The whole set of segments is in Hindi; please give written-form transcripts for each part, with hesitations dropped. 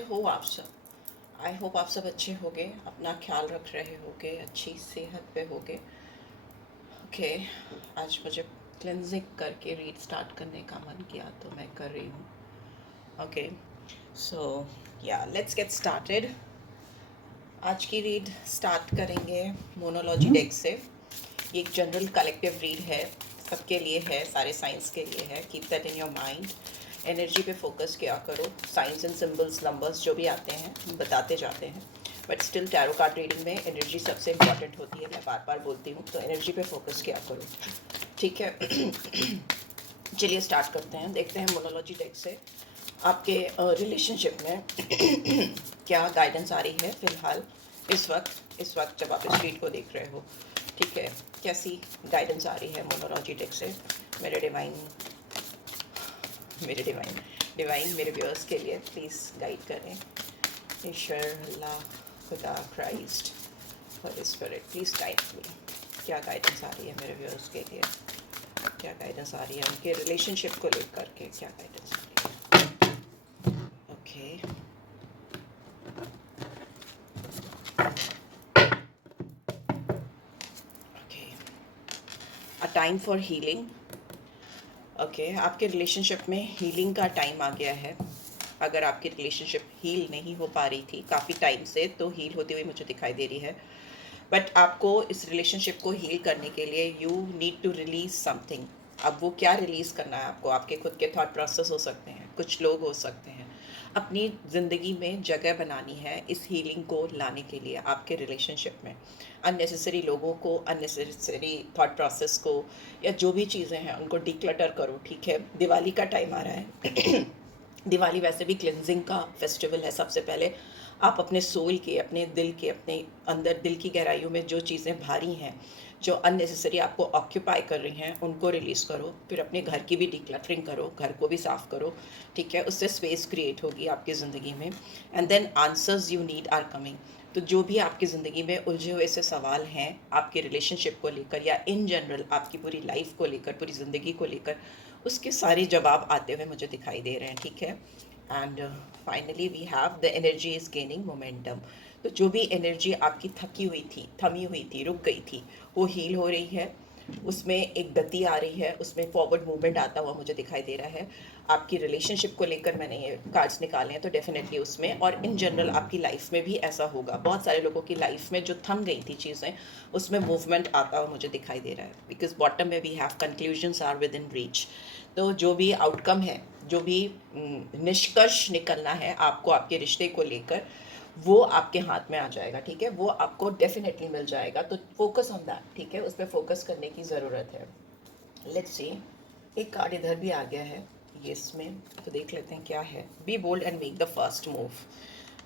हो आप सब? आई होप आप सब अच्छे होगे, अपना ख्याल रख रहे होगे, अच्छी सेहत पे होगे। ओके, आज मुझे क्लेंजिंग करके रीड स्टार्ट करने का मन किया तो मैं कर रही हूँ। ओके, सो या लेट्स गेट स्टार्टेड। आज की रीड स्टार्ट करेंगे मोनोलॉजी डेक से। ये एक जनरल कलेक्टिव रीड है, सबके लिए है, सारे साइंस के लिए है। Keep that in your mind. Energy पे फोकस किया करो। साइंस एंड सिंबल्स, नंबर्स जो भी आते हैं बताते जाते हैं, but still tarot card reading में एनर्जी सबसे इंपॉर्टेंट होती है। मैं बार बार बोलती हूँ, तो एनर्जी पे फोकस किया करो, ठीक है। चलिए स्टार्ट करते हैं, देखते हैं मोनोलॉजी डेक से आपके रिलेशनशिप में क्या गाइडेंस आ रही है फ़िलहाल इस वक्त जब आप इस रीड को देख रहे हो, ठीक है। कैसी गाइडेंस आ रही है मोनोलॉजी डेक से मेरे डिवाइन मेरे व्यूअर्स के लिए प्लीज़ गाइड करें। ईश्वर, अल्लाह, खुदा, Christ, Holi spirit, please guide me. क्या गाइडेंस आ रही है मेरे व्यूअर्स के लिए? क्या गाइडेंस आ रही है उनके रिलेशनशिप को लेकर के? क्या गाइडेंस आ रही है? Okay, okay, a time for healing. Okay, आपके रिलेशनशिप में हीलिंग का टाइम आ गया है। अगर आपकी रिलेशनशिप हील नहीं हो पा रही थी काफ़ी टाइम से, तो हील होती हुई मुझे दिखाई दे रही है। बट आपको इस रिलेशनशिप को हील करने के लिए you need to release something. अब वो क्या रिलीज़ करना है आपको? आपके खुद के थॉट प्रोसेस हो सकते हैं, कुछ लोग हो सकते हैं। अपनी ज़िंदगी में जगह बनानी है इस हीलिंग को लाने के लिए आपके रिलेशनशिप में। अननेसेसरी लोगों को, अननेसेसरी थॉट प्रोसेस को, या जो भी चीज़ें हैं उनको डिक्लटर करो, ठीक है। दिवाली का टाइम आ रहा है। दिवाली वैसे भी क्लिनजिंग का फेस्टिवल है। सबसे पहले आप अपने सोल के, अपने दिल के, अपने अंदर दिल की गहराइयों में जो चीज़ें भारी हैं, जो अननेसेसरी आपको ऑक्यूपाई कर रही हैं, उनको रिलीज़ करो। फिर अपने घर की भी डिक्लटरिंग करो, घर को भी साफ़ करो, ठीक है। उससे स्पेस क्रिएट होगी आपकी ज़िंदगी में, and then answers you need are coming. तो जो भी आपकी ज़िंदगी में उलझे हुए से सवाल हैं आपके रिलेशनशिप को लेकर, या इन जनरल आपकी पूरी लाइफ को लेकर, पूरी ज़िंदगी को लेकर, उसके सारे जवाब आते हुए मुझे दिखाई दे रहे हैं, ठीक है। And finally we have the energy is gaining momentum. तो जो भी एनर्जी आपकी थकी हुई थी, थमी हुई थी, रुक गई थी, वो हील हो रही है। उसमें एक गति आ रही है, उसमें फॉरवर्ड मूवमेंट आता हुआ मुझे दिखाई दे रहा है। आपकी रिलेशनशिप को लेकर मैंने ये कार्ड्स निकाले हैं, तो डेफिनेटली उसमें, और इन जनरल आपकी लाइफ में भी ऐसा होगा। बहुत सारे लोगों की लाइफ में जो थम गई थी चीज़ें, उसमें मूवमेंट आता हुआ मुझे दिखाई दे रहा है। बिकॉज बॉटम में we have conclusions are within reach. तो जो भी आउटकम है, जो भी निष्कर्ष निकलना है आपको आपके रिश्ते को लेकर, वो आपके हाथ में आ जाएगा, ठीक है। वो आपको डेफिनेटली मिल जाएगा। तो फोकस ऑन दैट, ठीक है। उस पर फोकस करने की ज़रूरत है। लेट्स सी, एक कार्ड इधर भी आ गया है ये इसमें, तो देख लेते हैं क्या है। Be bold and make the first move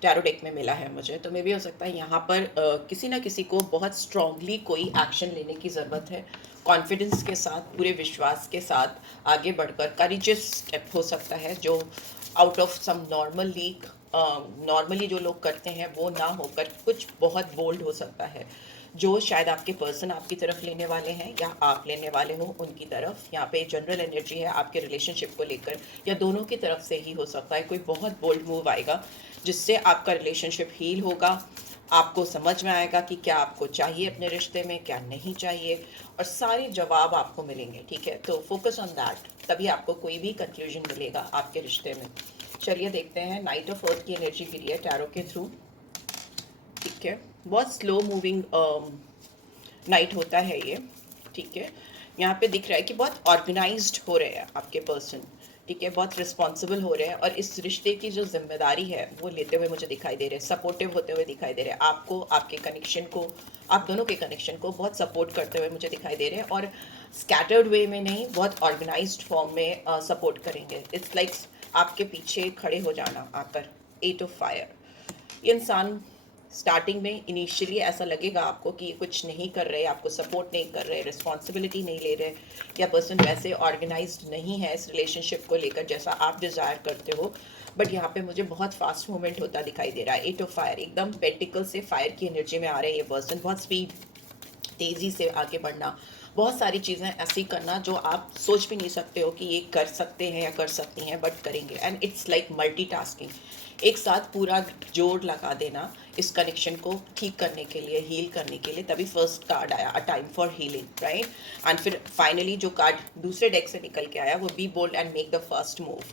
tarot deck में मिला है मुझे। तो मे भी हो सकता है यहाँ पर किसी ना किसी को बहुत स्ट्रांगली कोई एक्शन लेने की ज़रूरत है। कॉन्फिडेंस के साथ, पूरे विश्वास के साथ आगे बढ़कर करेजियस स्टेप हो सकता है, जो out of some normal leak, normally जो लोग करते हैं वो ना होकर कुछ बहुत बोल्ड हो सकता है, जो शायद आपके पर्सन आपकी तरफ लेने वाले हैं या आप लेने वाले हो उनकी तरफ। यहाँ पे जनरल एनर्जी है आपके रिलेशनशिप को लेकर, या दोनों की तरफ से ही हो सकता है। कोई बहुत बोल्ड मूव आएगा जिससे आपका रिलेशनशिप हील होगा। आपको समझ में आएगा कि क्या आपको चाहिए अपने रिश्ते में, क्या नहीं चाहिए, और सारे जवाब आपको मिलेंगे, ठीक है। तो फोकस ऑन दैट, तभी आपको कोई भी कंक्लूजन मिलेगा आपके रिश्ते में। चलिए देखते हैं। नाइट ऑफ अर्थ की एनर्जी भी है टैरो के थ्रू, ठीक है। बहुत स्लो मूविंग नाइट होता है ये, ठीक है। यहाँ पे दिख रहा है कि बहुत ऑर्गेनाइज्ड हो रहे हैं आपके पर्सन, ठीक है। बहुत रिस्पॉन्सिबल हो रहे हैं, और इस रिश्ते की जो जिम्मेदारी है वो लेते हुए मुझे दिखाई दे रहे हैं। सपोर्टिव होते हुए दिखाई दे रहे हैं आपको, आपके कनेक्शन को, आप दोनों के कनेक्शन को बहुत सपोर्ट करते हुए मुझे दिखाई दे रहे हैं। और स्कैटर्ड वे में नहीं, बहुत ऑर्गेनाइज्ड फॉर्म में सपोर्ट करेंगे। इट्स लाइक आपके पीछे खड़े हो जाना आकर। 8 ऑफ फायर, ये इंसान स्टार्टिंग में इनिशियली ऐसा लगेगा आपको कि ये कुछ नहीं कर रहे, आपको सपोर्ट नहीं कर रहे, रिस्पॉन्सिबिलिटी नहीं ले रहे, या पर्सन वैसे ऑर्गेनाइज्ड नहीं है इस रिलेशनशिप को लेकर जैसा आप डिज़ायर करते हो। बट यहाँ पे मुझे बहुत फास्ट मूवमेंट होता दिखाई दे रहा है। 8 ऑफ फायर, एकदम पेंटिकल से फायर की एनर्जी में आ रहे हैं ये पर्सन। बहुत स्पीड, तेज़ी से आगे बढ़ना, बहुत सारी चीज़ें ऐसी करना जो आप सोच भी नहीं सकते हो कि ये कर सकते हैं या कर सकती हैं, बट करेंगे। And it's like multitasking. एक साथ पूरा जोड़ लगा देना इस कनेक्शन को ठीक करने के लिए, हील करने के लिए। तभी फर्स्ट कार्ड आया, a time for healing, right. And फिर फाइनली जो कार्ड दूसरे डेक से निकल के आया वो be bold and make the first move.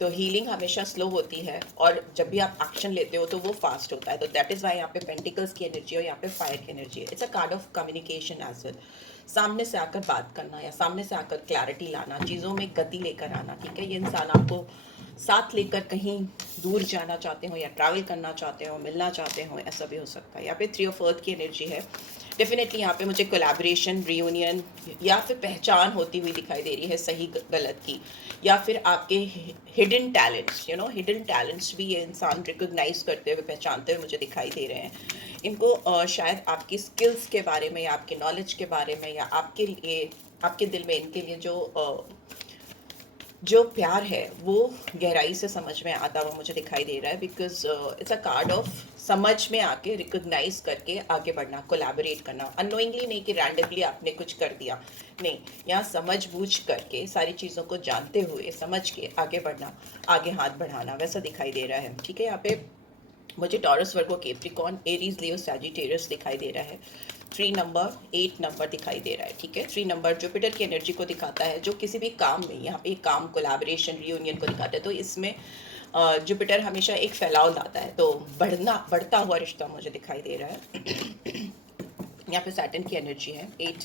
तो हीलिंग हमेशा स्लो होती है और जब भी आप एक्शन लेते हो तो वो फास्ट होता है। तो दैट इज़ वाई यहाँ पे पेंटिकल्स की एनर्जी है और यहाँ पे फायर की एनर्जी है। It's a card of communication as well. सामने से आकर बात करना या सामने से आकर क्लैरिटी लाना, चीज़ों में गति लेकर आना, ठीक है। ये इंसान आपको साथ लेकर कहीं दूर जाना चाहते हो या ट्रैवल करना चाहते हो, मिलना चाहते हो, ऐसा भी हो सकता है। यहाँ पे 3 ऑफ अर्थ की एनर्जी है। डेफिनेटली यहाँ पे मुझे कोलैबोरेशन, रियूनियन या फिर पहचान होती हुई दिखाई दे रही है सही गलत की, या फिर आपके हिडन टैलेंट्स, हिडन टैलेंट्स भी ये इंसान रिकॉग्नाइज करते हुए, पहचानते हुए मुझे दिखाई दे रहे हैं। इनको शायद आपकी स्किल्स के बारे में या आपके नॉलेज के बारे में या आपके लिए, आपके दिल में इनके लिए जो प्यार है वो गहराई से समझ में आता हुआ मुझे दिखाई दे रहा है। Because it's a card of समझ में आके, रिकॉग्नाइज करके आगे बढ़ना, कोलैबोरेट करना। अननोइंगली नहीं कि रैंडमली आपने कुछ कर दिया, नहीं, यहाँ समझ बूझ करके सारी चीज़ों को जानते हुए समझ के आगे बढ़ना, आगे हाथ बढ़ाना, वैसा दिखाई दे रहा है, ठीक है। यहाँ पे मुझे टॉरस, वर्गो, कैप्रिकॉर्न, एरीज, लियो, सैजिटेरियस दिखाई दे रहा है। 3 नंबर, 8 नंबर दिखाई दे रहा है, ठीक है। 3 नंबर जुपिटर की एनर्जी को दिखाता है, जो किसी भी काम में, यहाँ पे काम, कोलैबोरेशन, रियूनियन को दिखाता है। तो इसमें जुपिटर हमेशा एक फैलाव लाता है, तो बढ़ता हुआ रिश्ता मुझे दिखाई दे रहा है। यहाँ पे सैटर्न की एनर्जी है 8।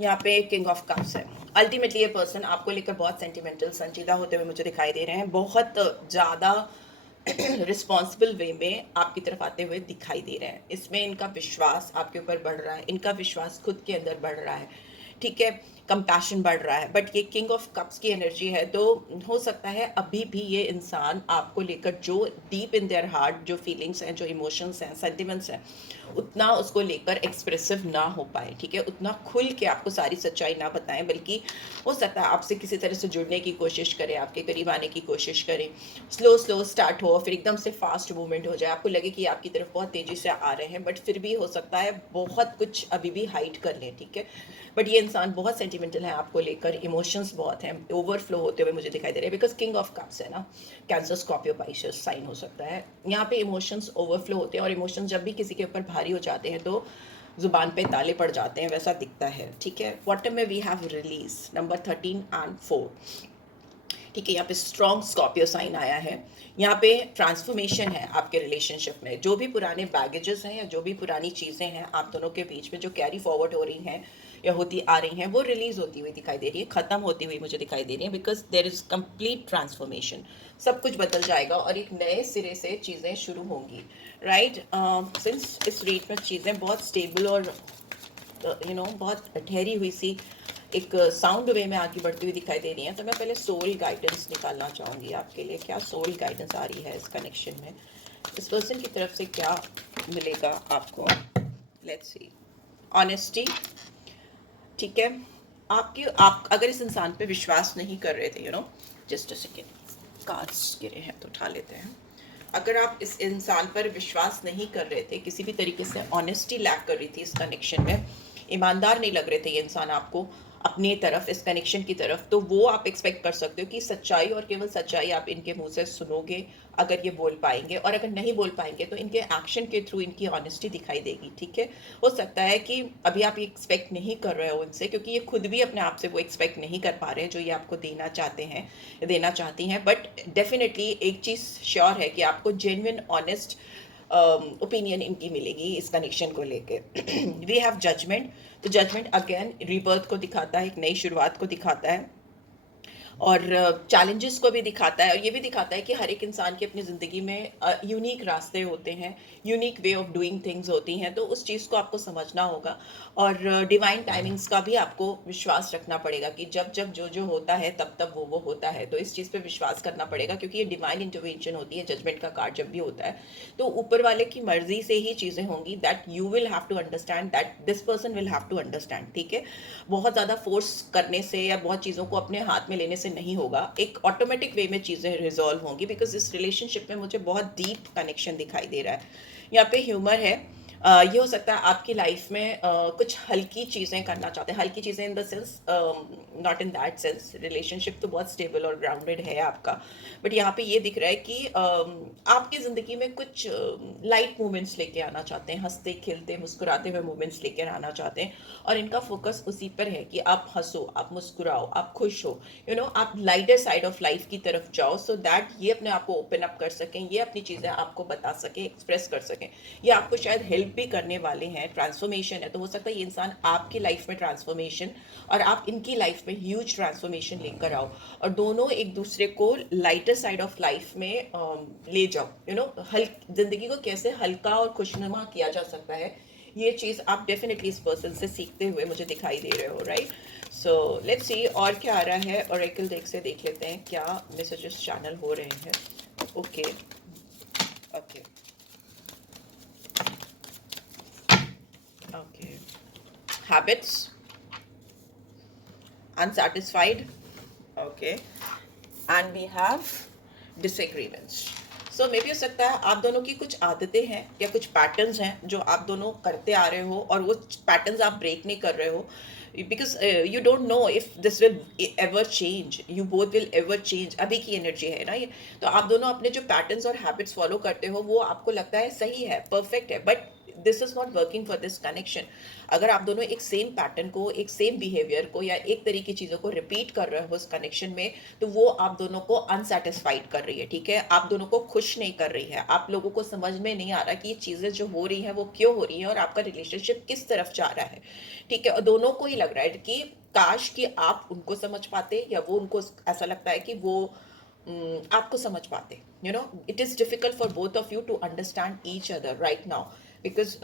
यहाँ पे किंग ऑफ कप्स है। अल्टीमेटली ये पर्सन आपको लेकर बहुत सेंटिमेंटल, संजीदा होते हुए मुझे दिखाई दे रहे हैं। बहुत ज़्यादा रिस्पॉन्सिबल वे में आपकी तरफ आते हुए दिखाई दे रहे हैं। इसमें इनका विश्वास आपके ऊपर बढ़ रहा है, इनका विश्वास खुद के अंदर बढ़ रहा है, ठीक है। कंपैशन बढ़ रहा है। बट ये किंग ऑफ कप्स की एनर्जी है, तो हो सकता है अभी भी ये इंसान आपको लेकर जो डीप इन देयर हार्ट जो फीलिंग्स हैं, जो इमोशंस हैं, सेंटिमेंट्स हैं, उतना उसको लेकर एक्सप्रेसिव ना हो पाए, ठीक है। उतना खुल के आपको सारी सच्चाई ना बताएं, बल्कि हो सकता है आपसे किसी तरह से जुड़ने की कोशिश करें, आपके करीब आने की कोशिश करें। स्लो स्लो स्टार्ट हो, फिर एकदम से फास्ट मूवमेंट हो जाए, आपको लगे कि आपकी तरफ बहुत तेज़ी से आ रहे हैं, बट फिर भी हो सकता है बहुत कुछ अभी भी हाइड कर लें, ठीक है। बट ये इंसान बहुत सेंटिमेंटल है आपको लेकर, इमोशंस बहुत हैं, ओवरफ्लो होते हुए मुझे दिखाई दे रहे हैं। बिकॉज किंग ऑफ कप्स है ना, कैंसर, स्कॉर्पियो, पाइसेस साइन हो सकता है। यहाँ पे इमोशंस ओवरफ्लो होते हैं और इमोशंस जब भी किसी के ऊपर भारी हो जाते हैं तो जुबान पे ताले पड़ जाते हैं, वैसा दिखता है, ठीक है। बॉटम में we have release number 13 and 4, ठीक है। यहाँ पे स्ट्रॉन्ग स्कॉर्पियो साइन आया है। यहाँ पे ट्रांसफॉर्मेशन है आपके रिलेशनशिप में। जो भी पुराने बैगेजेस हैं या जो भी पुरानी चीज़ें हैं आप दोनों के बीच में जो कैरी फॉरवर्ड हो रही हैं या होती आ रही हैं, वो रिलीज होती हुई दिखाई दे रही है, ख़त्म होती हुई मुझे दिखाई दे रही है। Because there is complete transformation, सब कुछ बदल जाएगा और एक नए सिरे से चीज़ें शुरू होंगी, राइट। सिंस इस रेट में चीज़ें बहुत स्टेबल और बहुत ठहरी हुई सी एक साउंड वे में आगे बढ़ती हुई दिखाई दे रही है, तो मैं पहले सोल गाइडेंस निकालना चाहूँगी आपके लिए। क्या सोल गाइडेंस आ रही है इस कनेक्शन में, इस पर्सन की तरफ से क्या मिलेगा आपको। Let's see. ऑनेस्टी, ठीक है। आप अगर इस इंसान पे विश्वास नहीं कर रहे थे, जस्ट अ सेकेंड, कार्ड्स गिरे हैं तो उठा लेते हैं। अगर आप इस इंसान पर विश्वास नहीं कर रहे थे, किसी भी तरीके से ऑनेस्टी लैक कर रही थी इस कनेक्शन में, ईमानदार नहीं लग रहे थे ये इंसान आपको अपनी तरफ, इस कनेक्शन की तरफ, तो वो आप एक्सपेक्ट कर सकते हो कि सच्चाई और केवल सच्चाई आप इनके मुंह से सुनोगे अगर ये बोल पाएंगे, और अगर नहीं बोल पाएंगे तो इनके एक्शन के थ्रू इनकी ऑनेस्टी दिखाई देगी, ठीक है। हो सकता है कि अभी आप ये एक्सपेक्ट नहीं कर रहे हो इनसे, क्योंकि ये खुद भी अपने आप से वो एक्सपेक्ट नहीं कर पा रहे हैं जो ये आपको देना चाहते हैं, देना चाहती हैं। बट डेफिनेटली एक चीज़ श्योर है कि आपको जेन्युइन ऑनेस्ट ओपिनियन इनकी मिलेगी इस कनेक्शन को लेके। वी हैव जजमेंट, तो जजमेंट अगेन रीबर्थ को दिखाता है, एक नई शुरुआत को दिखाता है और चैलेंजेस को भी दिखाता है, और ये भी दिखाता है कि हर एक इंसान की अपनी ज़िंदगी में यूनिक रास्ते होते हैं, unique way of doing things होती हैं, तो उस चीज़ को आपको समझना होगा। और डिवाइन टाइमिंग्स का भी आपको विश्वास रखना पड़ेगा कि जब जब जो जो होता है तब तब वो होता है, तो इस चीज़ पे विश्वास करना पड़ेगा, क्योंकि ये डिवाइन इंटरवेंशन होती है। जजमेंट का कार्ड जब भी होता है तो ऊपर वाले की मर्जी से ही चीज़ें होंगी, that you will have to understand, that this person will have to understand, ठीक है। बहुत ज़्यादा फोर्स करने से या बहुत चीज़ों को अपने हाथ में लेने से नहीं होगा, एक ऑटोमेटिक वे में चीज़ें रिजॉल्व होंगी। बिकॉज इस रिलेशनशिप में मुझे बहुत डीप कनेक्शन दिखाई दे रहा है। यहाँ पे ह्यूमर है, ये हो सकता है आपकी लाइफ में कुछ हल्की चीज़ें करना चाहते हैं, हल्की चीज़ें in the sense, not in that sense, relationship तो बहुत स्टेबल और ग्राउंडेड है आपका, बट यहाँ पे ये दिख रहा है कि आपकी ज़िंदगी में कुछ लाइट मोमेंट्स लेके आना चाहते हैं, हंसते खेलते मुस्कुराते हुए मोमेंट्स लेकर आना चाहते हैं, और इनका फोकस उसी पर है कि आप हंसो, आप मुस्कुराओ, आप खुश हो, आप लाइटर साइड ऑफ लाइफ की तरफ जाओ, सो दैट ये अपने आप को ओपन अप कर सकें, ये अपनी चीज़ें आपको बता सकें, एक्सप्रेस कर सकें, ये आपको शायद हेल्प भी करने वाले हैं, ट्रांसफॉर्मेशन है, तो हो सकता है ये इंसान आपकी लाइफ में ट्रांसफॉर्मेशन और आप इनकी लाइफ में ह्यूज ट्रांसफॉर्मेशन लेकर आओ, और दोनों एक दूसरे को लाइटर साइड ऑफ लाइफ में ले जाओ, जिंदगी को कैसे हल्का और खुशनुमा किया जा सकता है, ये चीज़ आप डेफिनेटली इस पर्सन से सीखते हुए मुझे दिखाई दे रहे हो, राइट? सो लेट्स सी और क्या आ रहा है, ओरेकल डेक से देख लेते हैं क्या मैसेजेस चैनल हो रहे हैं। Okay okay okay, habits, unsatisfied, okay, and we have disagreements. So may be हो सकता है आप दोनों की कुछ आदतें हैं या कुछ पैटर्न्स हैं जो आप दोनों करते आ रहे हो, और वो पैटर्न्स आप ब्रेक नहीं कर रहे हो, because you don't know if this will ever change, you both will ever change, अभी की एनर्जी है ना ये, तो आप दोनों अपने जो पैटर्न्स और हैबिट्स फॉलो करते हो वो आपको लगता है सही है, परफेक्ट है, but this is not working for this connection. अगर आप दोनों एक सेम पैटर्न को, एक सेम बिहेवियर को या एक तरीके की चीज़ों को रिपीट कर रहे हो उस कनेक्शन में, तो वो आप दोनों को अनसेटिस्फाइड कर रही है, ठीक है, आप दोनों को खुश नहीं कर रही है, आप लोगों को समझ में नहीं आ रहा कि ये चीज़ें जो हो रही हैं वो क्यों हो रही हैं और आपका रिलेशनशिप किस तरफ जा रहा है, ठीक है, और दोनों को ही लग रहा है कि काश कि आप उनको समझ पाते या वो उनको ऐसा लगता है कि वो आपको समझ पाते, it is difficult for both of you to understand each other right now, because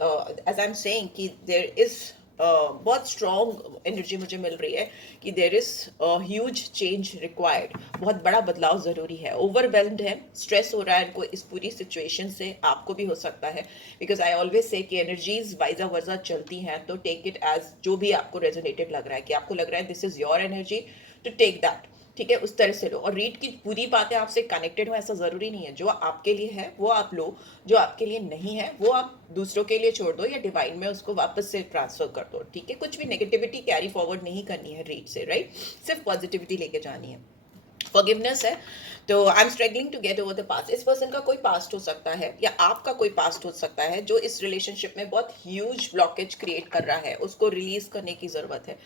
as I am saying कि देयर इज बहुत स्ट्रॉन्ग एनर्जी मुझे मिल रही है कि there is huge change required, बहुत बड़ा बदलाव ज़रूरी है, ओवरवेल्म्ड है, स्ट्रेस हो रहा है इनको इस पूरी सिचुएशन से, आपको भी हो सकता है, बिकॉज आई ऑलवेज से कि एनर्जीज वाइजा वर्जा चलती हैं, तो टेक इट एज जो भी आपको रेजोनेटेड लग रहा है, कि आपको लग रहा है this is your energy, to take that, ठीक है, उस तरह से लो, और रीड की पूरी बातें आपसे कनेक्टेड हो ऐसा ज़रूरी नहीं है, जो आपके लिए है वो आप लो, जो आपके लिए नहीं है वो आप दूसरों के लिए छोड़ दो या डिवाइन में उसको वापस से ट्रांसफर कर दो, ठीक है, कुछ भी नेगेटिविटी कैरी फॉरवर्ड नहीं करनी है रीड से, राइट, सिर्फ पॉजिटिविटी लेके जानी है, फॉरगिवनेस है, तो I am struggling to get over the past, इस पर्सन का कोई पास्ट हो सकता है या आपका कोई पास्ट हो सकता है जो इस रिलेशनशिप में बहुत ह्यूज ब्लॉकेज क्रिएट कर रहा है, उसको रिलीज करने की जरूरत है,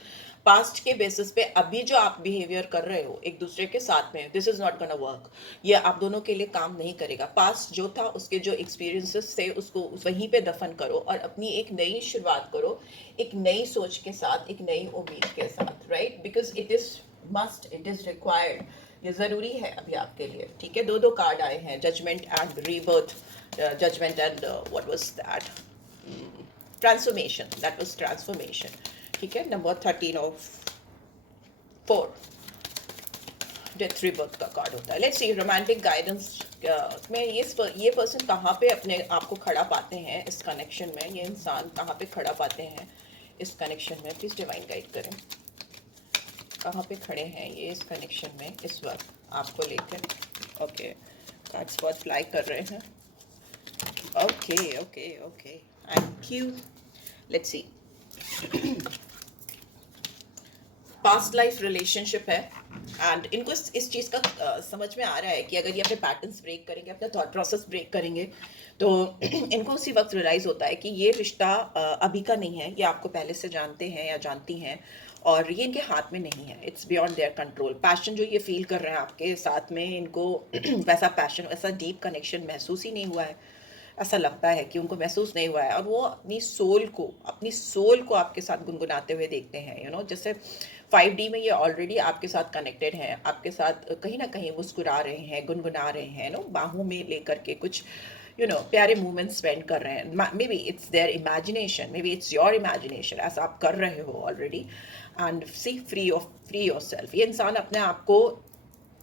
पास्ट के बेसिस पे अभी जो आप बिहेवियर कर रहे हो एक दूसरे के साथ में, this is not gonna work, ये आप दोनों के लिए काम नहीं करेगा, पास्ट जो था उसके जो एक्सपीरियंसेस थे उसको वहीं पे दफन करो और अपनी एक नई शुरुआत करो, एक नई सोच के साथ, एक नई उम्मीद के साथ, right, because it is must, it is required, ये ज़रूरी है अभी आपके लिए, ठीक है, दो कार्ड आए हैं, judgement and rebirth, judgement and what was that, transformation, that was transformation, ठीक है, नंबर 13 ऑफ 4 डेथ रीबर्थ का कार्ड होता है। लेट्स सी रोमांटिक गाइडेंस में ये पर्सन कहाँ पे अपने आप को खड़ा पाते हैं इस कनेक्शन में, ये इंसान कहाँ पे खड़ा पाते हैं इस कनेक्शन में, प्लीज डिवाइन गाइड करें, कहाँ पे खड़े हैं ये इस कनेक्शन में इस वक्त आपको लेकर। ओके, कार्ड्स बहुत फ्लाई कर रहे हैं, okay okay okay, thank you, let's see, past life relationship है, एंड इनको इस चीज़ का समझ में आ रहा है कि अगर ये अपने पैटर्न्स ब्रेक करेंगे, अपना थॉट प्रोसेस ब्रेक करेंगे, तो इनको उसी वक्त रियलाइज़ होता है कि ये रिश्ता अभी का नहीं है, ये आपको पहले से जानते हैं या जानती हैं, और ये इनके हाथ में नहीं है, it's beyond their control, passion जो ये फील कर रहे हैं आपके साथ में, इनको वैसा पैशन, वैसा डीप कनेक्शन महसूस ही नहीं हुआ है, ऐसा लगता है कि उनको महसूस नहीं हुआ है, और वो अपनी सोल को आपके साथ गुनगुनाते हुए देखते हैं, जैसे 5D में ये ऑलरेडी आपके साथ कनेक्टेड हैं, आपके साथ कहीं ना कहीं मुस्कुरा रहे हैं, गुनगुना रहे हैं, बाहों में लेकर के कुछ प्यारे मोमेंट्स स्पेंड कर रहे हैं, maybe it's their imagination, maybe it's your imagination, ऐसा आप कर रहे हो already, and see free yourself, ये इंसान अपने आप को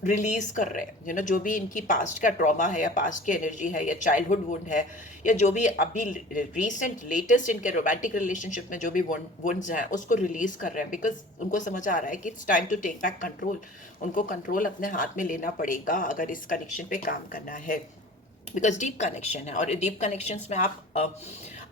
रिलीज कर रहे हैं, जो भी इनकी पास्ट का ट्रॉमा है या पास्ट की एनर्जी है या चाइल्डहुड वुंड है, या जो भी अभी रीसेंट लेटेस्ट इनके रोमांटिक रिलेशनशिप में जो भी वुंड्स हैं उसको रिलीज कर रहे हैं, बिकॉज उनको समझ आ रहा है कि it's time to take back control, उनको कंट्रोल अपने हाथ में लेना पड़ेगा अगर इस कनेक्शन पे काम करना है, बिकॉज डीप कनेक्शन है, और डीप कनेक्शंस में आप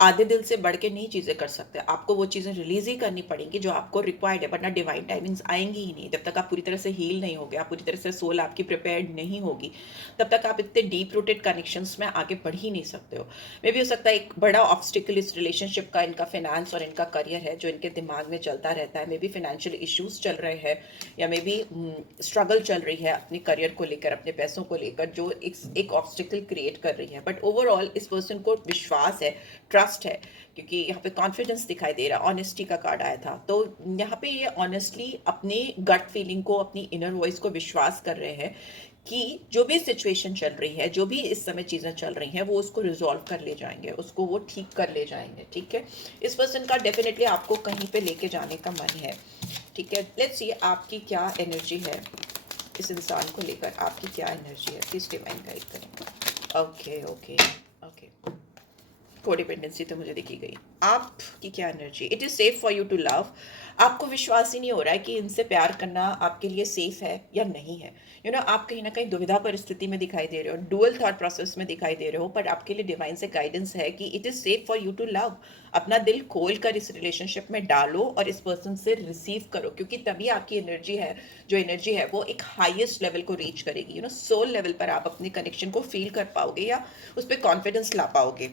आधे दिल से बढ़ के नहीं चीज़ें कर सकते, आपको वो चीज़ें रिलीज ही करनी पड़ेंगी जो आपको रिक्वायर्ड है, वरना डिवाइन टाइमिंग्स आएंगी ही नहीं। जब तक आप पूरी तरह से हील नहीं होगे, आप पूरी तरह से सोल आपकी प्रिपेयर्ड नहीं होगी, तब तक आप इतने डीप रूटेड कनेक्शंस में आगे बढ़ ही नहीं सकते हो। मे भी हो सकता है एक बड़ा ऑब्स्टिकल इस रिलेशनशिप का इनका फाइनेंस और इनका करियर है, जो इनके दिमाग में चलता रहता है। मे बी फाइनेंशियल इश्यूज चल रहे हैं, या मे बी स्ट्रगल चल रही है अपने करियर को लेकर, अपने पैसों को लेकर, जो एक ऑब्स्टिकल क्रिएट कर रही है। बट ओवरऑल इस पर्सन को विश्वास है, ट्रस्ट है, क्योंकि यहाँ पे कॉन्फिडेंस दिखाई दे रहा है, ऑनेस्टी का कार्ड आया था। तो यहाँ पे ये ऑनेस्टली अपने गट फीलिंग को, अपनी इनर वॉइस को विश्वास कर रहे हैं कि जो भी सिचुएशन चल रही है, जो भी इस समय चीज़ें चल रही हैं, वो उसको रिजॉल्व कर ले जाएंगे, उसको वो ठीक कर ले जाएंगे। ठीक है, इस पर्सन का डेफिनेटली आपको कहीं पे लेके जाने का मन है। ठीक है, लेट्स सी आपकी क्या एनर्जी है इस इंसान को लेकर, आपकी क्या एनर्जी है, प्लीज डिवाइन गाइड करें। ओके ओके ओके, कोडिपेंडेंसी तो मुझे दिखी गई। आपकी क्या energy, it is safe for you to love. आपको विश्वास ही नहीं हो रहा है कि इनसे प्यार करना आपके लिए सेफ है या नहीं है। आप कहीं ना कहीं दुविधा परिस्थिति में दिखाई दे रहे हो, डुअल थॉट प्रोसेस में दिखाई दे रहे हो, पर आपके लिए डिवाइन से गाइडेंस है कि it is safe for you to love. अपना दिल खोल कर इस रिलेशनशिप में डालो और इस पर्सन से रिसीव करो, क्योंकि तभी आपकी एनर्जी है, जो एनर्जी है वो एक हाईएस्ट लेवल को रीच करेगी। सोल लेवल पर आप अपने कनेक्शन को फील कर पाओगे, या उस पर कॉन्फिडेंस ला पाओगे।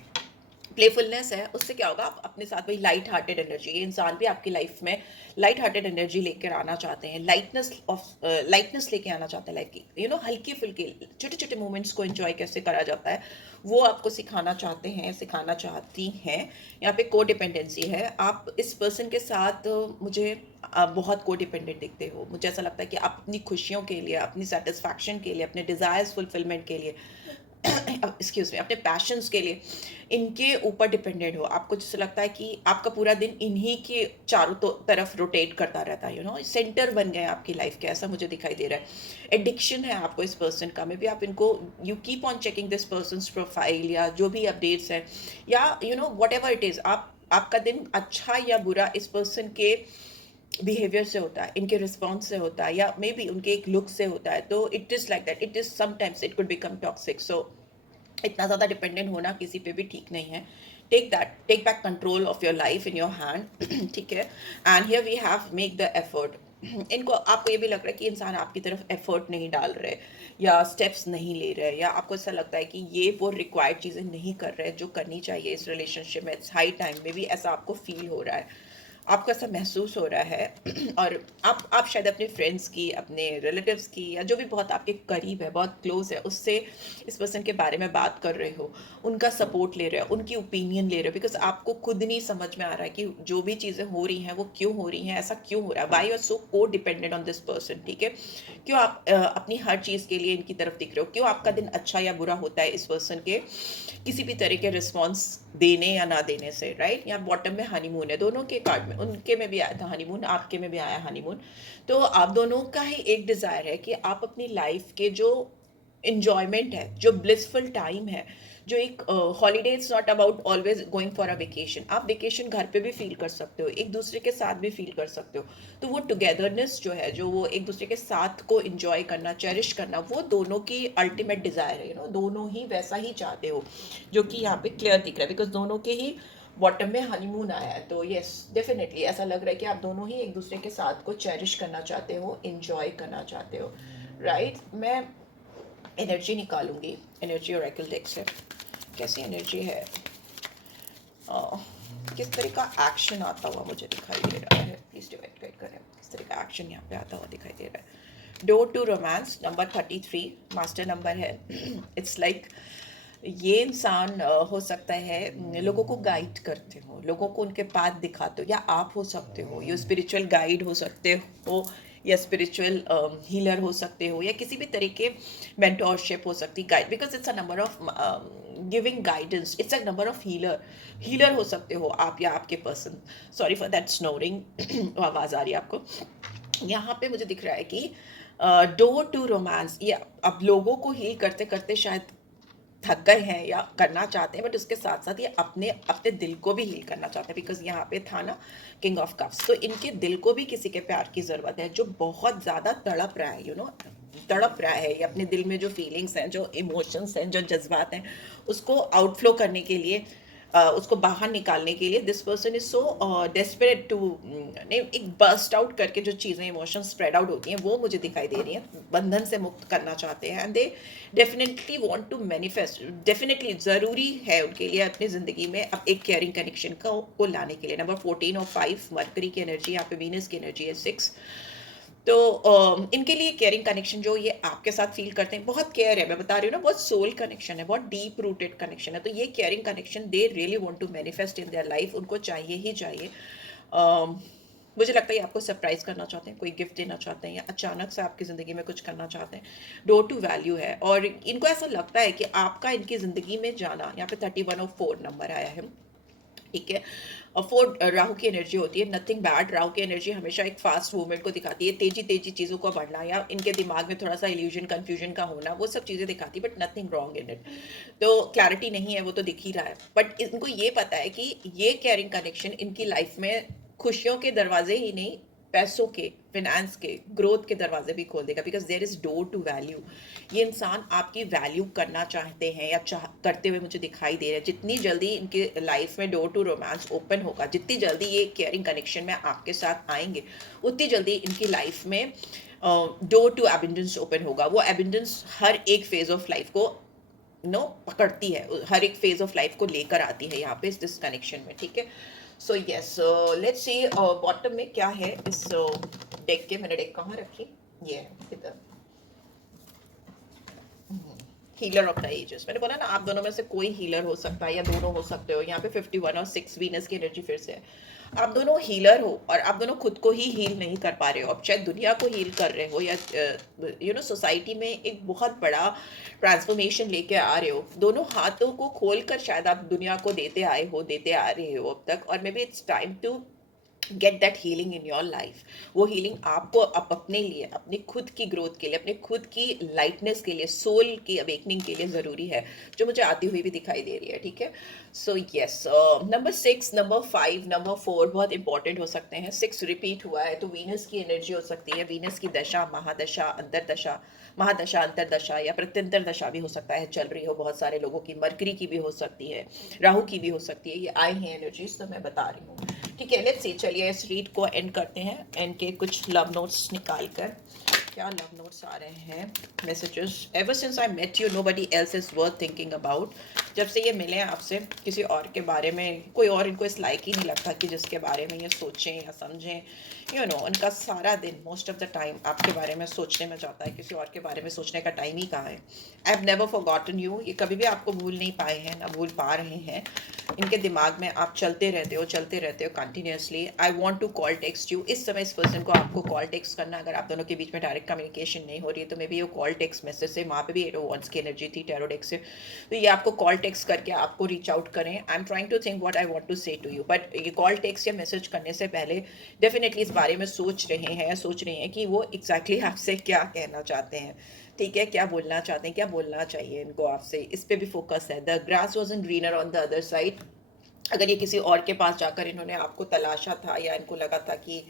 प्लेफुलनेस है, उससे क्या होगा, आप अपने साथ वही लाइट हार्टेड एनर्जी, ये इंसान भी आपकी लाइफ में लाइट हार्टेड एनर्जी लेकर आना चाहते हैं, लाइटनेस लेके आना चाहते हैं लाइफ की। हल्के फुल्के छोटे छोटे मोमेंट्स को एंजॉय कैसे करा जाता है, वो आपको सिखाना चाहते हैं, सिखाना चाहती हैं। यहाँ पे को डिपेंडेंसी है, आप इस पर्सन के साथ मुझे बहुत को डिपेंडेंट दिखते हो। मुझे ऐसा लगता है कि आप अपनी खुशियों के लिए, अपनी सेटिस्फैक्शन के लिए, अपने डिज़ायर्स फुलफिलमेंट के लिए एक्सक्यूज मी, अपने पैशंस के लिए इनके ऊपर डिपेंडेंट हो। आपको जैसे लगता है कि आपका पूरा दिन इन्हीं के चारों तरफ रोटेट करता रहता है, सेंटर बन गए आपकी लाइफ के, ऐसा मुझे दिखाई दे रहा है। एडिक्शन है आपको इस पर्सन का, मे बी आप इनको you keep on checking this persons profile, या जो भी अपडेट्स हैं, या वट एवर इट इज़, आपका दिन अच्छा या बुरा इस पर्सन के बिहेवियर से होता है, इनके रिस्पॉन्स से होता है, या मे बी उनके एक लुक से होता है। तो it is like that, it is sometimes it could become toxic. So इतना ज़्यादा डिपेंडेंट होना किसी पे भी ठीक नहीं है। Take back control of your life in your hand. ठीक है, and here we have make the effort. इनको, आपको ये भी लग रहा है कि इंसान आपकी तरफ एफर्ट नहीं डाल रहे, या स्टेप्स नहीं ले रहे, या आपको ऐसा लगता है कि ये वो रिक्वायर्ड चीज़ें नहीं कर रहे जो करनी चाहिए इस रिलेशनशिप में। इट्स हाई टाइम, में भी ऐसा आपको फील हो रहा है, आपको ऐसा महसूस हो रहा है। और आप शायद अपने फ्रेंड्स की, अपने रिलेटिव्स की, या जो भी बहुत आपके करीब है, बहुत क्लोज है, उससे इस पर्सन के बारे में बात कर रहे हो, उनका सपोर्ट ले रहे हो, उनकी ओपिनियन ले रहे हो, बिकॉज आपको खुद नहीं समझ में आ रहा है कि जो भी चीज़ें हो रही हैं वो क्यों हो रही हैं, ऐसा क्यों हो रहा है, वाई आर सो को डिपेंडेंट ऑन दिस पर्सन। ठीक है, क्यों आप अपनी हर चीज़ के लिए इनकी तरफ दिख रहे हो, क्यों आपका दिन अच्छा या बुरा होता है इस पर्सन के किसी भी तरह के रिस्पॉन्स देने या ना देने से। राइट, यहाँ बॉटम में हनीमून है, दोनों के कार्ड में, उनके में भी आया था हनीमून, आपके में भी आया हनीमून। तो आप दोनों का ही एक डिज़ायर है कि आप अपनी लाइफ के जो इंजॉयमेंट है, जो ब्लिसफुल टाइम है, जो एक holiday is not about always going for a vacation. आप वेकेशन घर पे भी फील कर सकते हो, एक दूसरे के साथ भी फील कर सकते हो। तो वो टुगेदरनेस जो है, जो वो एक दूसरे के साथ को इंजॉय करना, चेरिश करना, वो दोनों की अल्टीमेट डिज़ायर है। दोनों ही वैसा ही चाहते हो, जो कि यहाँ पे क्लियर दिख रहा है, बिकॉज दोनों के ही बॉटम में हनीमून आया है। तो यस, डेफिनेटली ऐसा लग रहा है कि आप दोनों ही एक दूसरे के साथ को चेरिश करना चाहते हो, इंजॉय करना चाहते हो। राइट, मैं एनर्जी निकालूंगी, एनर्जी ओरेकल डेक से कैसी एनर्जी है, किस तरह का एक्शन आता हुआ मुझे दिखाई दे रहा है, प्लीज डिवाइड गाइड करें, किस तरह का एक्शन यहाँ पे आता हुआ दिखाई दे रहा है। Door to romance number 33 master number है। इट्स लाइक ये इंसान हो सकता है लोगों को गाइड करते हो, लोगों को उनके पाथ दिखाते हो, या आप हो सकते हो, ये स्पिरिचुअल गाइड हो सकते हो, या स्पिरिचुअल हीलर हो सकते हो, या किसी भी तरीके मेंटोरशिप हो सकती है, guide, because it's a number of giving guidance, it's a number of healer हो सकते हो आप, या आपके person. Sorry for that snoring, आवाज़ आ रही है आपको। यहाँ पे मुझे दिख रहा है कि डोर टू रोमांस, ये अब लोगों को हील करते करते शायद थक गए हैं या करना चाहते हैं, बट उसके साथ साथ ये अपने अपने दिल को भी हील करना चाहते हैं, बिकॉज यहाँ पे था ना किंग ऑफ कप्स। तो इनके दिल को भी किसी के प्यार की ज़रूरत है, जो बहुत ज़्यादा तड़प रहा है, तड़प रहा है, या अपने दिल में जो फीलिंग्स हैं, जो इमोशंस हैं, जो जज्बात हैं, उसको आउटफ्लो करने के लिए, उसको बाहर निकालने के लिए this person is so desperate to, एक बर्स्ट आउट करके जो चीज़ें इमोशंस स्प्रेड आउट होती हैं वो मुझे दिखाई दे रही हैं, बंधन से मुक्त करना चाहते हैं, and they definitely want to manifest, definitely ज़रूरी है उनके लिए अपनी ज़िंदगी में अब एक केयरिंग कनेक्शन को लाने के लिए। नंबर 14 और 5 मरकरी की एनर्जी, यहाँ पे वीनस की एनर्जी है 6। तो इनके लिए केयरिंग कनेक्शन जो ये आपके साथ फील करते हैं, बहुत केयर है, मैं बता रही हूँ ना, बहुत सोल कनेक्शन है, बहुत डीप रूटेड कनेक्शन है। तो ये caring connection they really want to manifest in their life, उनको चाहिए ही चाहिए। मुझे लगता है ये आपको सरप्राइज करना चाहते हैं, कोई गिफ्ट देना चाहते हैं, या अचानक से आपकी ज़िंदगी में कुछ करना चाहते हैं। डोर टू वैल्यू है, और इनको ऐसा लगता है कि आपका इनकी ज़िंदगी में जाना, यहाँ पे 31 और 4 नंबर आया है, ठीक है। और 4 राहु की एनर्जी होती है, नथिंग बैड। राहु की एनर्जी हमेशा एक फास्ट मूवमेंट को दिखाती है, तेजी तेजी चीज़ों को बढ़ना, या इनके दिमाग में थोड़ा सा इल्यूजन कन्फ्यूजन का होना, वो सब चीज़ें दिखाती है, but nothing wrong in it. तो क्लैरिटी नहीं है, वो तो दिख ही रहा है, बट इनको ये पता है कि ये केयरिंग कनेक्शन इनकी लाइफ में खुशियों के दरवाजे ही नहीं, पैसों के, फिनेंस के, ग्रोथ के दरवाजे भी खोल देगा, because there is door to value. ये इंसान आपकी वैल्यू करना चाहते हैं, या करते हुए मुझे दिखाई दे रहा है। जितनी जल्दी इनके लाइफ में डोर टू रोमांस ओपन होगा, जितनी जल्दी ये केयरिंग कनेक्शन में आपके साथ आएंगे, उतनी जल्दी इनकी लाइफ में डोर टू एबंडेंस ओपन होगा। वो एबंडेंस हर एक फेज ऑफ लाइफ को पकड़ती है, हर एक फेज ऑफ लाइफ को लेकर आती है यहाँ पे दिस कनेक्शन में, ठीक है। So yes, let's see bottom में क्या है इस डेक के। मैंने डेक कहाँ रखी, ये है इधर। हीलर ऑफ द एजेस, मैंने बोला ना आप दोनों में से कोई हीलर हो सकता है, या दोनों हो सकते हो। यहाँ पे 51 और 6 वीनस की एनर्जी फिर से है। आप दोनों हीलर हो, और आप दोनों खुद को ही हील नहीं कर पा रहे हो, अब शायद दुनिया को हील कर रहे हो, या सोसाइटी में एक बहुत बड़ा ट्रांसफॉर्मेशन लेके आ रहे हो। दोनों हाथों को खोल कर शायद आप दुनिया को देते आए हो, देते आ रहे हो अब तक, और maybe it's time to get that healing in your life. वो हीलिंग आपको अपने लिए, अपनी खुद की ग्रोथ के लिए, अपने खुद की लाइटनेस के लिए, सोल की अवेकनिंग के लिए ज़रूरी है, जो मुझे आती हुई भी दिखाई दे रही है, ठीक है। So yes, number 6, number 5, number 4 बहुत इंपॉर्टेंट हो सकते हैं। 6 रिपीट हुआ है, तो वीनस की एनर्जी हो सकती है, वीनस की दशा, महादशा, अंतरदशा, महादशा अंतरदशा, या प्रत्यंतर दशा भी हो सकता है, चल रही हो बहुत सारे लोगों की। मरकरी की भी हो सकती है, राहु की भी हो सकती है। ये आई हैं एनर्जीज, तो मैं बता रही हूँ, ठीक है। लेट्स सी, चलिए इस रीड को एंड करते हैं। एंड के कुछ लव नोट्स निकाल कर, क्या लव नोट्स आ रहे हैं, messages. Ever since I met you nobody else is worth thinking about. जब से ये मिले आपसे, किसी और के बारे में, कोई और इनको इस लायक ही नहीं लगता कि जिसके बारे में ये सोचें या समझें। उनका सारा दिन, मोस्ट ऑफ द टाइम, आपके बारे में सोचने में जाता है, किसी और के बारे में सोचने का टाइम ही कहाँ है। I have never forgotten you, ये कभी भी आपको भूल नहीं पाए हैं, ना भूल पा रहे हैं। इनके दिमाग में आप चलते रहते हो continuously. I want to call text you, इस समय इस पर्सन को आपको कॉल टेक्स्ट करना, अगर आप दोनों के बीच में डायरेक्ट कम्युनिकेशन नहीं हो रही है, तो मे बी ये कॉल टेक्स्ट मैसेज से, वहाँ पे भी 8 वॉन्ट्स की एनर्जी थी टैरो डेक से, तो ये आपको कॉल टेक्स्ट करके आपको रीच आउट करें। I am trying to think what I want to say to you, but ये कॉल टेक्स्ट या मैसेज करने से पहले डेफिनेटली इस बारे में सोच रहे हैं कि वो एग्जैक्टली आपसे क्या कहना चाहते हैं, ठीक है, क्या बोलना चाहते हैं, क्या बोलना चाहिए इनको आपसे, इस पे भी फोकस है। The grass wasn't greener on the other side. अगर ये किसी और के पास जाकर इन्होंने आपको तलाशा था, या इनको लगा था कि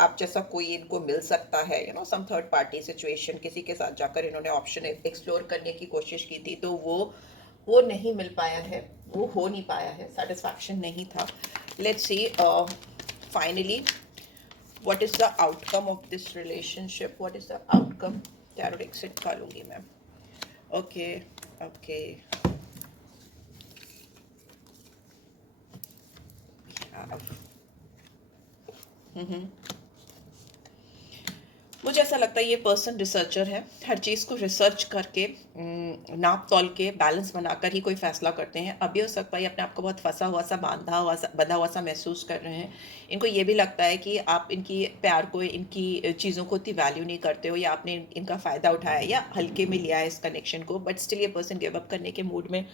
आप जैसा कोई इनको मिल सकता है, सम थर्ड पार्टी सिचुएशन, किसी के साथ जाकर इन्होंने ऑप्शन एक्सप्लोर करने की कोशिश की थी, तो वो नहीं मिल पाया है, वो हो नहीं पाया है, सेटिस्फैक्शन नहीं था। Let's see finally what is the outcome of this relationship, what is the outcome। tarot deck से निकालूंगी मैं। ओके ओके, मुझे ऐसा लगता है ये पर्सन रिसर्चर है, हर चीज़ को रिसर्च करके, नाप तोल के, बैलेंस बनाकर ही कोई फैसला करते हैं। अभी हो सकता है अपने आप को बहुत फंसा हुआ सा, बंधा हुआ सा महसूस कर रहे हैं। इनको ये भी लगता है कि आप इनकी प्यार को, इनकी चीज़ों को इतनी वैल्यू नहीं करते हो, या आपने इनका फ़ायदा उठाया या हल्के में लिया है इस कनेक्शन को, बट स्टिल ये पर्सन गिव अप करने के मूड में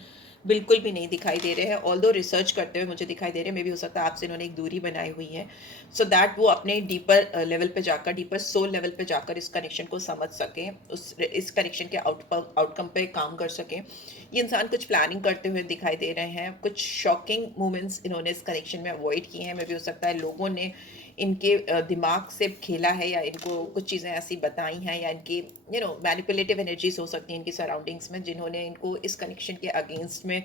बिल्कुल भी नहीं दिखाई दे रहे हैं। ऑल्दो रिसर्च करते हुए मुझे दिखाई दे रहे हैं, मे भी हो सकता है आपसे इन्होंने एक दूरी बनाई हुई है, सो दैट वो अपने डीपर लेवल पे जाकर, डीपर सोल लेवल पे जाकर इस कनेक्शन को समझ सकें, इस कनेक्शन के आउटकम पे काम कर सकें। ये इंसान कुछ प्लानिंग करते हुए दिखाई दे रहे हैं, कुछ शॉकिंग मोमेंट्स इन्होंने इस कनेक्शन में अवॉइड किए हैं। मे भी हो सकता है लोगों ने इनके दिमाग से खेला है, या इनको कुछ चीज़ें ऐसी बताई हैं, या इनकी मैनिपुलेटिव एनर्जीज हो सकती हैं इनकी सराउंडिंग्स में, जिन्होंने इनको इस कनेक्शन के अगेंस्ट में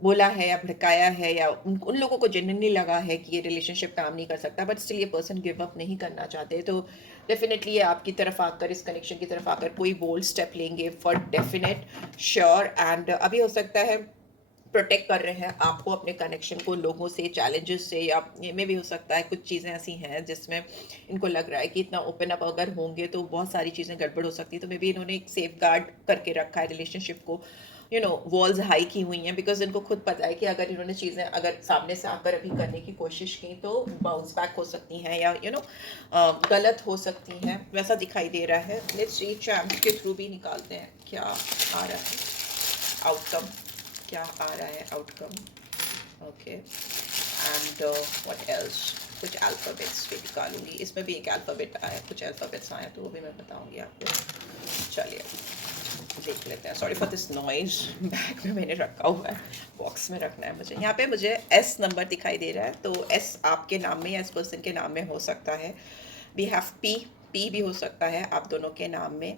बोला है या भड़काया है, या उन लोगों को जेन्युइनली लगा है कि ये रिलेशनशिप काम नहीं कर सकता, बट स्टिल ये पर्सन गिव अप नहीं करना चाहते। तो डेफिनेटली ये आपकी तरफ आकर, इस कनेक्शन की तरफ आकर कोई बोल्ड स्टेप लेंगे फॉर डेफिनेट, श्योर। एंड अभी हो सकता है प्रोटेक्ट कर रहे हैं आपको, अपने कनेक्शन को लोगों से, चैलेंजेस से, या ये में भी हो सकता है कुछ चीज़ें ऐसी हैं जिसमें इनको लग रहा है कि इतना ओपन अप अगर होंगे तो बहुत सारी चीज़ें गड़बड़ हो सकती है। तो मे बी इन्होंने एक सेफ गार्ड करके रखा है रिलेशनशिप को, वॉल्स हाई की हुई हैं, बिकॉज इनको खुद पता है कि अगर इन्होंने चीज़ें अगर सामने से आकर अभी करने की कोशिश की तो बाउंस बैक हो सकती हैं, या गलत हो सकती हैं, वैसा दिखाई दे रहा है। लेट्स सी, चैम्प के थ्रू भी निकालते हैं क्या आ रहा है आउटकम, क्या आ रहा है outcome. Okay, and what else, कुछ अल्फ़ाबेट्स भी निकालूंगी, इसमें भी एक अल्फ़ाबेट आया, कुछ अल्फ़ाबेट्स आए तो वो भी मैं बताऊंगी आपको। चलिए देख लेते हैं। Sorry for this noise, bag में मैंने रखा हुआ है, बॉक्स में रखना है मुझे। यहाँ पे मुझे एस नंबर दिखाई दे रहा है, तो एस आपके नाम में या इस पर्सन के नाम में हो सकता है। वी हैव पी, पी भी हो सकता है आप दोनों के नाम में,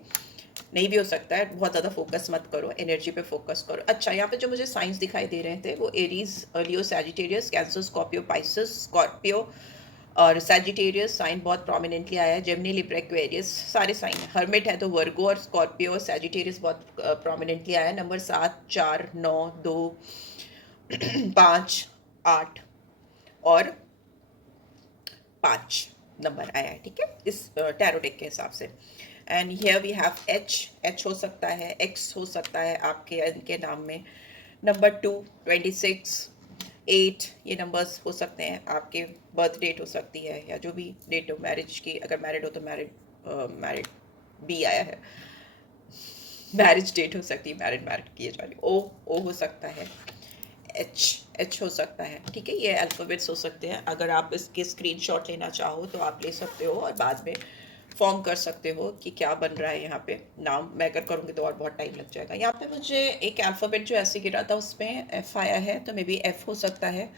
नहीं भी हो सकता है। बहुत ज़्यादा फोकस मत करो, एनर्जी पे फोकस करो। अच्छा, यहाँ पे जो मुझे साइंस दिखाई दे रहे थे वो Aries, Leo, Sagittarius, Cancer, Scorpio, Pisces, Scorpio और सैजिटेरियस साइन बहुत प्रोमिनेंटली आया है। जेमिनी, लिब्रा, एक्वेरियस सारे साइन है। हर्मिट है तो वर्गो और स्कॉर्पियो और सैजिटेरियस बहुत प्रोमिनेंटली आया है। नंबर 7, 4, 9, 2, 5, 8 और 5 नंबर आया है, ठीक है, इस टैरो डेक के हिसाब से। And here we have H, H हो सकता है, एक्स हो सकता है आपके इनके नाम में। नंबर 2, 26, 8 ये नंबर्स हो सकते हैं। आपके बर्थ डेट हो सकती है, या जो भी डेट हो मैरिज की, अगर मैरिड हो तो मैरिड बी आया है, मैरिज डेट हो सकती है, मैरिड किए जा रही। ओ हो सकता है, एच हो सकता है, ठीक है। ये अल्फ़ाबेट्स हो सकते हैं। अगर आप इसके स्क्रीनशॉट लेना चाहो तो आप ले सकते हो और बाद में फॉर्म कर सकते हो कि क्या बन रहा है यहाँ पे। नाम मैं अगर करूँगी तो और बहुत टाइम लग जाएगा। यहाँ पे मुझे एक अल्फ़ाबेट जो ऐसे गिरा था उसमें एफ आया है, तो मे बी एफ हो सकता है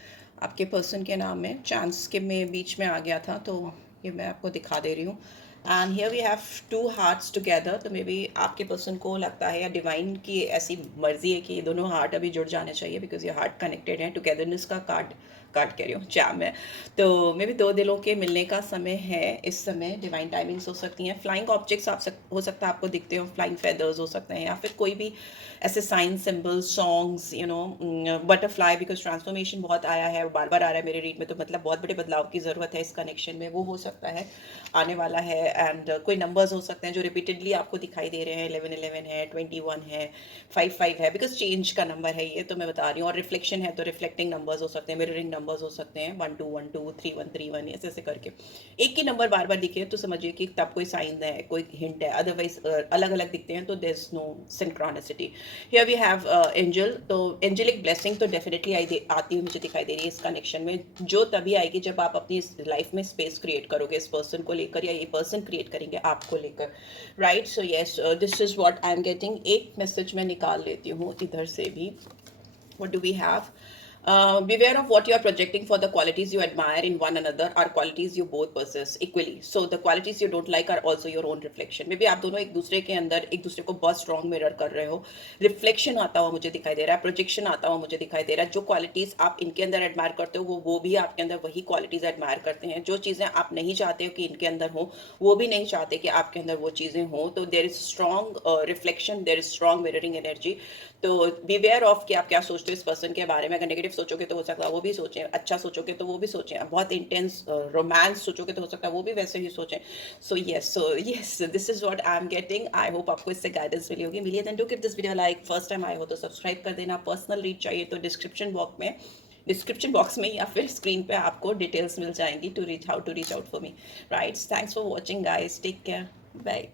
आपके पर्सन के नाम में। चांस के में बीच में आ गया था, तो ये मैं आपको दिखा दे रही हूँ। And here we have 2 hearts together, तो मे बी आपके पर्सन को लगता है या डिवाइन की ऐसी मर्जी है कि ये दोनों हार्ट अभी जुड़ जाने चाहिए, बिकॉज ये हार्ट कनेक्टेड हैं। टुगेदरनेस का कार्ड कह रही हूँ, जैम है। तो मे बी 2 दिलों के मिलने का समय है इस समय। डिवाइन टाइमिंग्स हो सकती हैं। फ्लाइंग ऑब्जेक्ट्स हो सकता है आपको दिखते हो, फ्लाइंग फेदर्स हो सकते हैं, या फिर कोई भी ऐसे sign symbol, songs, butterfly, because transformation बहुत आया है, बार बार आ रहा है मेरे रीड में, तो मतलब बहुत बड़े बदलाव की ज़रूरत है इस कनेक्शन में, वो हो सकता है आने वाला है। एंड कोई नंबर्स हो सकते हैं जो रिपीटेडली आपको दिखाई दे रहे हैं। 11 11 है, 21 है, 5 5 है, बिकॉज चेंज का नंबर है ये, तो मैं बता रही हूँ। और रिफ्लेक्शन है तो रिफ्लेक्टिंग नंबर्स हो सकते हैं, मिररिंग नंबर्स हो सकते हैं, 1 2 1 2 3 1 3 1, ऐसे ऐसे करके एक ही नंबर बार बार दिखे तो समझिए कि तब कोई साइन है, कोई हिंट है। अदरवाइज अलग अलग दिखते हैं तो there is no synchronicity. Here we have angel, तो एंजेलिक ब्लेसिंग तो डेफिनेटली आती हुई मुझे दिखाई दे रही है इस कनेक्शन में, जो तभी आएगी जब आप अपनी लाइफ में स्पेस क्रिएट करोगे इस पर्सन को लेकर, या ये पर्सन क्रिएट करेंगे आपको लेकर, right. So yes, this is what I am getting. एक मैसेज मैं निकाल लेती हूँ इधर से भी। What do we have? Beware of what you are projecting, for the qualities you admire in one another are qualities you both possess equally. So the qualities you don't like are also your own reflection. Maybe आप दोनों एक दूसरे के अंदर एक दूसरे को बहुत स्ट्रॉन्ग मिरर कर रहे हो। रिफ्लेक्शन आता हुआ मुझे दिखाई दे रहा है, प्रोजेक्शन आता हुआ मुझे दिखाई दे रहा है। जो क्वालिटीज़ आप इनके अंदर एडमायर करते हो वो भी आपके अंदर वही क्वालिटीज़ एडमायर करते हैं। जो चीज़ें आप नहीं चाहते हो कि इनके अंदर हो, वो भी नहीं चाहते कि आपके अंदर वो चीज़ें हो। तो there is strong reflection, there is strong mirroring energy. तो बीवेयर ऑफ कि आप क्या सोचते हो इस पर्सन के बारे में। अगर नेगेटिव सोचोगे तो हो सकता है वो भी सोचें, अच्छा सोचोगे तो वो भी सोचें, बहुत इंटेंस रोमांस सोचोगे तो हो सकता है वो भी वैसे ही सोचें। So yes, this is what I am getting. I hope आपको इससे गाइडेंस मिली होगी। मिलिए then do give this video like. First time आए हो तो सब्सक्राइब कर देना। पर्सनल रीड चाहिए तो डिस्क्रिप्शन बॉक्स में या फिर स्क्रीन पे आपको डिटेल्स मिल जाएंगी to reach out for me, right. Thanks for watching guys, take care, bye.